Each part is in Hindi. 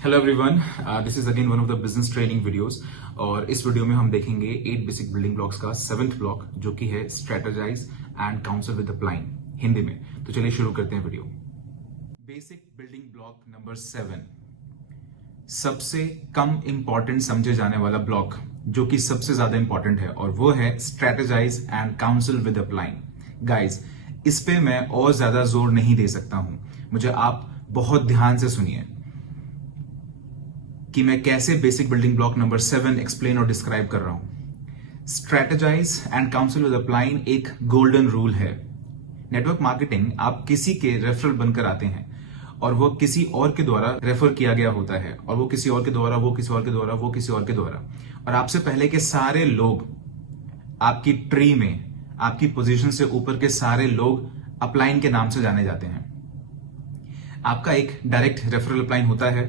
Hello everyone, this is again one of the business training videos. और इस वीडियो में हम देखेंगे 8 बेसिक बिल्डिंग ब्लॉक्स का 7th ब्लॉक, जो कि है strategise and council with the plan Hindi में। तो चलिए शुरू करते हैं video. Basic building block number 7, सबसे कम इंपॉर्टेंट समझे जाने वाला ब्लॉक जो कि सबसे ज्यादा इंपॉर्टेंट है, और वो है strategise and council with the plan. Guys, इस पे मैं और ज्यादा जोर नहीं दे सकता हूं। मुझे आप बहुत ध्यान से सुनिए कि मैं कैसे basic building block number 7 explain और डिस्क्राइब कर रहा हूं। Strategise and council with the plan एक गोल्डन रूल है। नेटवर्क मार्केटिंग, आप किसी के रेफरल बनकर आते हैं और वो किसी और के द्वारा रेफर किया गया होता है, और वो किसी और के द्वारा, वो किसी और के द्वारा, वो किसी और के द्वारा, और आपसे पहले के सारे लोग आपकी ट्री में, आपकी पोजीशन से ऊपर के सारे लोग अपलाइन के नाम से जाने जाते हैं। आपका एक डायरेक्ट रेफरल अपलाइन होता है,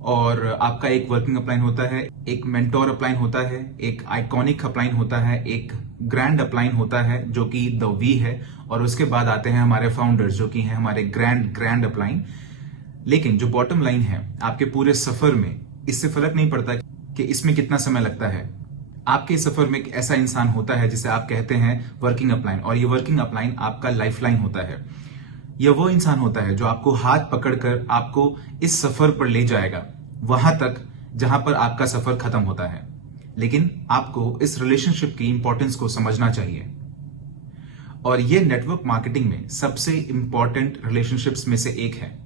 और आपका एक वर्किंग अपलाइन होता है, एक मेंटोर अपलाइन होता है, एक आइकॉनिक अपलाइन होता है, एक ग्रैंड अपलाइन होता है जो कि द वी है, और उसके बाद आते हैं हमारे फाउंडर्स जो कि हैं हमारे ग्रैंड अपलाइन। लेकिन जो बॉटम लाइन है आपके पूरे सफर में, इससे फर्क नहीं पड़ता कि इसमें कितना समय लगता है। आपके सफर में एक ऐसा इंसान होता है जिसे आप कहते हैं वर्किंग अपलाइन, और ये वर्किंग अपलाइन आपका लाइफ लाइन होता है। यह वो इंसान होता है जो आपको हाथ पकड़कर आपको इस सफर पर ले जाएगा, वहां तक जहां पर आपका सफर खत्म होता है। लेकिन आपको इस रिलेशनशिप की इंपॉर्टेंस को समझना चाहिए, और यह नेटवर्क मार्केटिंग में सबसे इंपॉर्टेंट रिलेशनशिप्स में से एक है।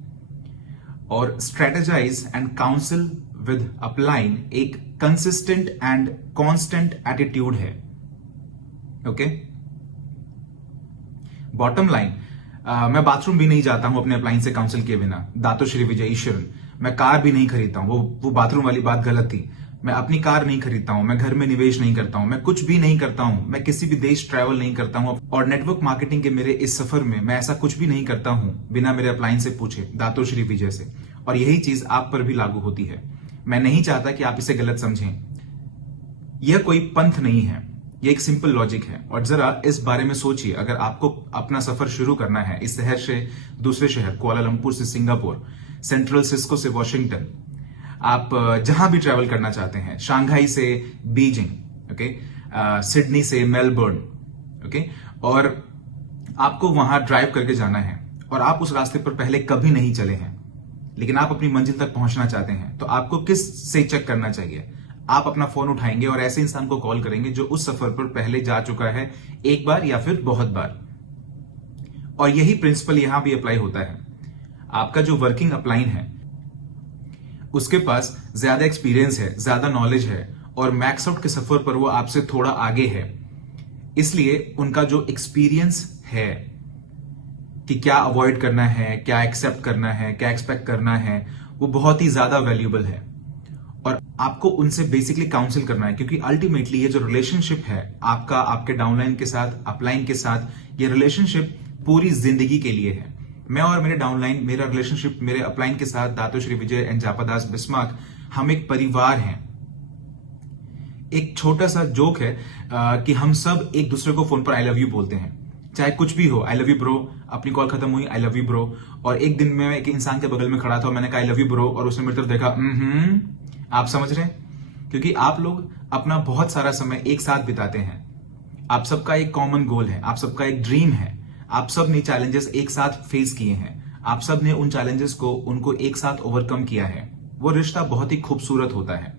और strategise and council with upline एक कंसिस्टेंट एंड कांस्टेंट एटीट्यूड है। ओके, बॉटम लाइन, मैं बाथरूम भी नहीं जाता हूं अपने अपलाइन से काउंसिल किए बिना। दातो श्री विजय ईश्वरन। मैं कार भी नहीं खरीदता हूं, वो बाथरूम वाली बात गलत थी। मैं अपनी कार नहीं खरीदता हूं, मैं घर में निवेश नहीं करता हूं, मैं कुछ भी नहीं करता हूं, मैं किसी भी देश ट्रैवल नहीं करता हूं, और नेटवर्क मार्केटिंग के मेरे इस सफर में मैं ऐसा कुछ भी नहीं करता हूं बिना मेरे अपलाइन से पूछे, दातो श्री विजय से। और यही चीज आप पर भी लागू होती है। मैं नहीं चाहता कि आप इसे गलत समझें। यह कोई पंथ नहीं है, ये एक सिंपल लॉजिक है। और जरा इस बारे में सोचिए, अगर आपको अपना सफर शुरू करना है इस शहर से दूसरे शहर, कुआलालंपुर से सिंगापुर, सेंट्रल सिस्को से वॉशिंगटन, आप जहां भी ट्रैवल करना चाहते हैं, शांघाई से बीजिंग, ओके, सिडनी से मेलबर्न, ओके, और आपको वहां ड्राइव करके जाना है, और आप उस रास्ते पर पहले कभी नहीं चले हैं, लेकिन आप अपनी मंजिल तक पहुंचना चाहते हैं, तो आपको किस से चेक करना चाहिए? आप अपना फोन उठाएंगे और ऐसे इंसान को कॉल करेंगे जो उस सफर पर पहले जा चुका है, एक बार या फिर बहुत बार। और यही प्रिंसिपल यहां भी अप्लाई होता है। आपका जो वर्किंग अपलाइन है उसके पास ज्यादा एक्सपीरियंस है, ज्यादा नॉलेज है, और मैक्स आउट के सफर पर वो आपसे थोड़ा आगे है। इसलिए उनका जो एक्सपीरियंस है कि क्या अवॉइड करना है, क्या एक्सेप्ट करना है, क्या एक्सपेक्ट करना है, वो बहुत ही ज्यादा वैल्यूएबल है। और आपको उनसे बेसिकली काउंसिल करना है, क्योंकि अल्टीमेटली ये जो रिलेशनशिप है आपका आपके डाउनलाइन के साथ, अपलाइन के साथ, ये रिलेशनशिप पूरी जिंदगी के लिए है। मैं और मेरे डाउनलाइन, मेरा रिलेशनशिप मेरे अपलाइन के साथ, Dato Sri Vijay and Japadas Bismarck, हम एक परिवार हैं। एक छोटा सा जोक है कि हम सब एक दूसरे को फोन पर आई लव यू बोलते हैं, चाहे कुछ भी हो। आई लव यू ब्रो, अपनी कॉल खत्म हुई, आई लव यू ब्रो। और एक दिन मैं एक इंसान के बगल में खड़ा था, मैंने कहा आई लव यू ब्रो, और उसने मेरी तरफ देखा। आप समझ रहे हैं? क्योंकि आप लोग अपना बहुत सारा समय एक साथ बिताते हैं। आप सबका एक कॉमन गोल है, आप सबका एक ड्रीम है, आप सब ने चैलेंजेस एक साथ फेस किए हैं, आप सब ने उन चैलेंजेस को, उनको एक साथ ओवरकम किया है। वो रिश्ता बहुत ही खूबसूरत होता है।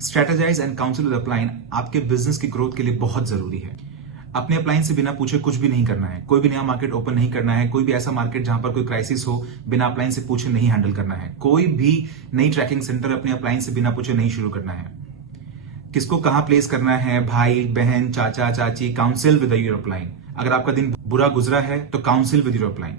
Strategise and council with upline आपके बिजनेस की ग्रोथ के लिए बहुत जरूरी है। अपने अपलाइन से बिना पूछे कुछ भी नहीं करना है, कोई भी नया मार्केट ओपन नहीं करना है, कोई भी ऐसा मार्केट जहां पर कोई क्राइसिस हो बिना अपलाइन से पूछे नहीं हैंडल करना है, कोई भी नई ट्रैकिंग सेंटर अपने अपलाइन से बिना पूछे नहीं शुरू करना है। किसको कहां प्लेस करना है, भाई बहन चाचा चाची, काउंसिल विद योर अपलाइन। अगर आपका दिन बुरा गुजरा है तो काउंसिल विद योर अपलाइन।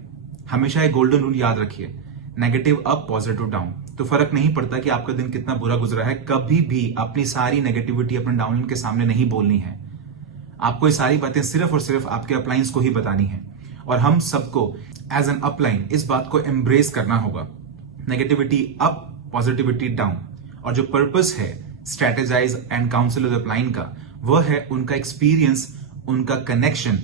हमेशा एक गोल्डन रूल याद रखिए, नेगेटिव अप, पॉजिटिव डाउन। तो फर्क नहीं पड़ता कि आपका दिन कितना बुरा गुजरा है, कभी भी अपनी सारी नेगेटिविटी अपने डाउनलाइन के सामने नहीं बोलनी है। आपको ये सारी बातें सिर्फ और सिर्फ आपके अपलाइंस को ही बतानी है, और हम सबको एज एन अपलाइन इस बात को एम्ब्रेस करना होगा। Negativity up, positivity down. और जो पर्पस है strategise and council with upline का, वह है उनका एक्सपीरियंस, उनका कनेक्शन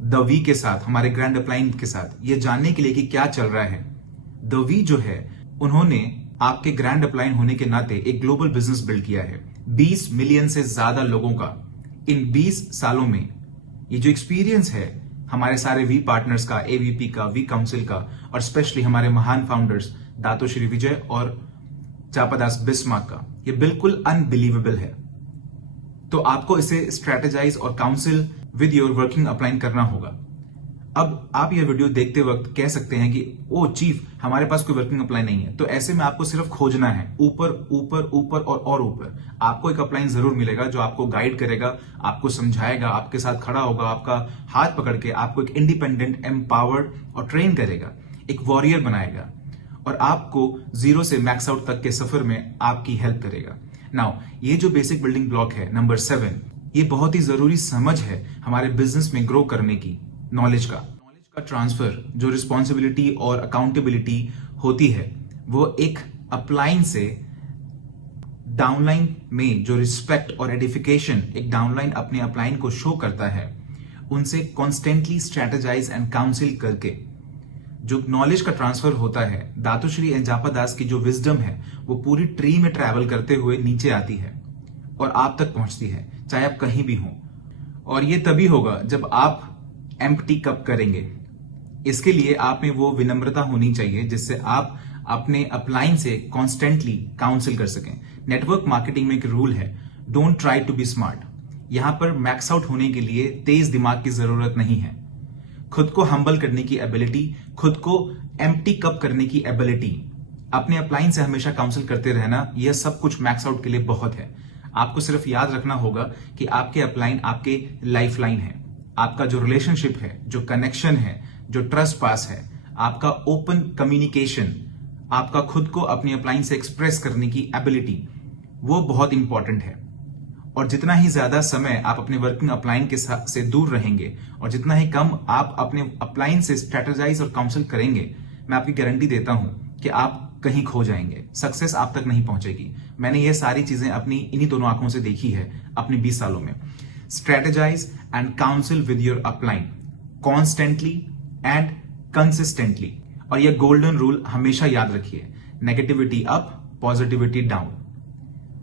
द वी के साथ, हमारे ग्रैंड अपलाइन के साथ, ये जानने के लिए कि क्या चल रहा है। द वी जो है, उन्होंने आपके ग्रैंड अपलाइन होने के नाते एक ग्लोबल बिजनेस बिल्ड किया है। 20 मिलियन से ज्यादा लोगों का इन 20 सालों में ये जो एक्सपीरियंस है हमारे सारे वी पार्टनर्स का, एवीपी का, वी काउंसिल का और स्पेशली हमारे महान फाउंडर्स दातो श्री विजय और जापादास बिस्मार्क का, ये बिल्कुल अनबिलीवेबल है। तो आपको इसे स्ट्रेटेजाइज और council with your working upline करना होगा। अब आप यह वीडियो देखते वक्त कह सकते हैं कि ओ चीफ, हमारे पास कोई वर्किंग अपलाइन नहीं है। तो ऐसे में आपको सिर्फ खोजना है ऊपर ऊपर ऊपर और ऊपर। आपको एक अपलाइन जरूर मिलेगा जो आपको गाइड करेगा, आपको समझाएगा, आपके साथ खड़ा होगा, आपका हाथ पकड़ के आपको एक इंडिपेंडेंट, एम्पावर्ड और ट्रेन करेगा, एक वॉरियर बनाएगा और आपको जीरो से मैक्स आउट तक के सफर में आपकी हेल्प करेगा। नाउ ये जो बेसिक बिल्डिंग ब्लॉक है नंबर 7, ये बहुत ही जरूरी समझ है हमारे बिजनेस में ग्रो करने की। नॉलेज का ट्रांसफर, जो रिस्पॉन्सिबिलिटी और अकाउंटेबिलिटी होती है, वो एक अपलाइन से डाउनलाइन में जो रिस्पेक्ट और एडिफिकेशन एक डाउनलाइन अपने अपलाइन को शो करता है, उनसे कॉन्स्टेंटली स्ट्रेटेजाइज एंड काउंसिल करके जो नॉलेज का ट्रांसफर होता है, दातोश्री एंड जापादास की जो विजडम है वो पूरी ट्री में ट्रैवल करते हुए नीचे आती है और आप तक पहुंचती है, चाहे आप कहीं भी हों। और ये तभी होगा जब आप एम्प्टी कप करेंगे। इसके लिए आप में वो विनम्रता होनी चाहिए जिससे आप अपने अपलाइन से कॉन्स्टेंटली काउंसिल कर सकें। नेटवर्क मार्केटिंग में एक रूल है, don't try to be smart. यहां पर मैक्स आउट होने के लिए तेज दिमाग की जरूरत नहीं है। खुद को हम्बल करने की एबिलिटी, खुद को एम्प्टी कप करने की एबिलिटी, अपने अपलाइन से हमेशा काउंसिल करते रहना, यह सब कुछ मैक्स आउट के लिए बहुत है। आपको सिर्फ याद रखना होगा कि आपके अपलाइन आपके लाइफ लाइन है। आपका जो रिलेशनशिप है, जो कनेक्शन है, जो ट्रस्ट पास है, आपका ओपन कम्युनिकेशन, आपका खुद को अपनी अपलाइन से एक्सप्रेस करने की एबिलिटी, वो बहुत इंपॉर्टेंट है। और जितना ही ज्यादा समय आप अपने वर्किंग अपलाइन के से दूर रहेंगे और जितना ही कम आप अपने अपलाइन से स्ट्रेटेजाइज और काउंसिल करेंगे, मैं आपकी गारंटी देता हूं कि आप कहीं खो जाएंगे, सक्सेस आप तक नहीं पहुंचेगी। मैंने ये सारी चीजें अपनी इन्हीं दोनों आंखों से देखी है अपने 20 सालों में। Strategize and counsel with your upline constantly and consistently। और यह गोल्डन रूल हमेशा याद रखिए, negativity up, positivity down.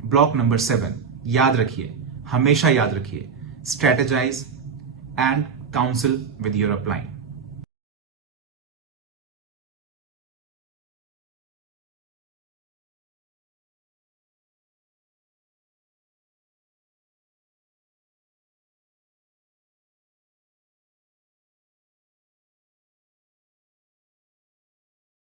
Block number 7 याद रखिए, हमेशा याद रखिए, strategize and counsel with your upline।